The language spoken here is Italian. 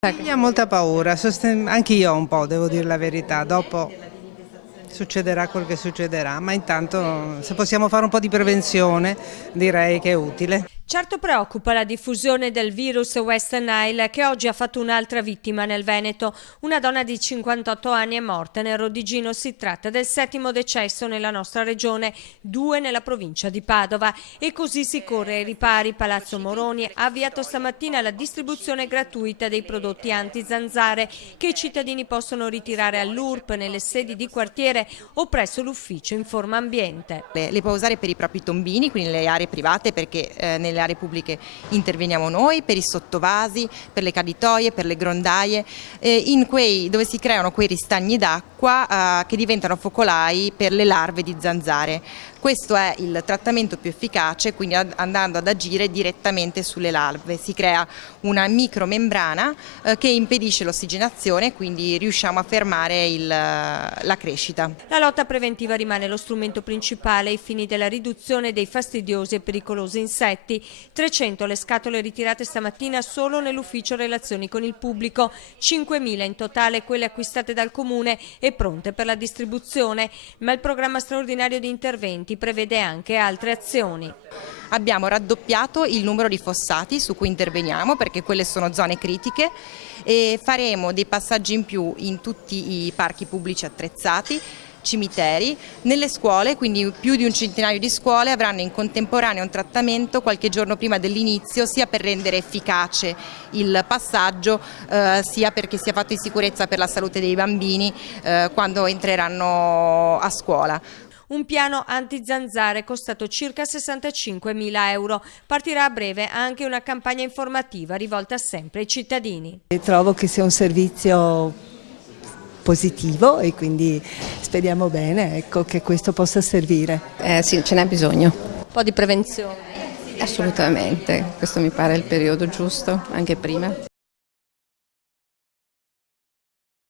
Mi ha molta paura, anche io ho un po', devo dire la verità, dopo succederà quel che succederà, ma intanto se possiamo fare un po' di prevenzione direi che è utile. Certo preoccupa la diffusione del virus West Nile che oggi ha fatto un'altra vittima nel Veneto. Una donna di 58 anni è morta nel Rodigino. Si tratta del 7° decesso nella nostra regione, 2 nella provincia di Padova. E così si corre ai ripari. Palazzo Moroni ha avviato stamattina la distribuzione gratuita dei prodotti anti-zanzare che i cittadini possono ritirare all'URP, nelle sedi di quartiere o presso l'ufficio Informa Ambiente. Le può usare per i propri tombini, quindi nelle aree private, perché nelle aree pubbliche interveniamo noi, per i sottovasi, per le caditoie, per le grondaie, in quei dove si creano quei ristagni d'acqua che diventano focolai per le larve di zanzare. Questo è il trattamento più efficace, quindi andando ad agire direttamente sulle larve. Si crea una micromembrana che impedisce l'ossigenazione, quindi riusciamo a fermare la crescita. La lotta preventiva rimane lo strumento principale ai fini della riduzione dei fastidiosi e pericolosi insetti. 300 le scatole ritirate stamattina solo nell'ufficio relazioni con il pubblico, 5.000 in totale quelle acquistate dal comune e pronte per la distribuzione, ma il programma straordinario di interventi prevede anche altre azioni. Abbiamo raddoppiato il numero di fossati su cui interveniamo, perché quelle sono zone critiche, e faremo dei passaggi in più in tutti i parchi pubblici attrezzati, cimiteri, nelle scuole, quindi più di un centinaio di scuole avranno in contemporanea un trattamento qualche giorno prima dell'inizio, sia per rendere efficace il passaggio, sia perché sia fatto in sicurezza per la salute dei bambini quando entreranno a scuola. Un piano anti-zanzare costato circa 65.000 euro. Partirà a breve anche una campagna informativa rivolta sempre ai cittadini. Trovo che sia un servizio positivo e quindi speriamo bene, ecco, che questo possa servire. Sì, ce n'è bisogno. Un po' di prevenzione. Assolutamente, questo mi pare il periodo giusto, anche prima.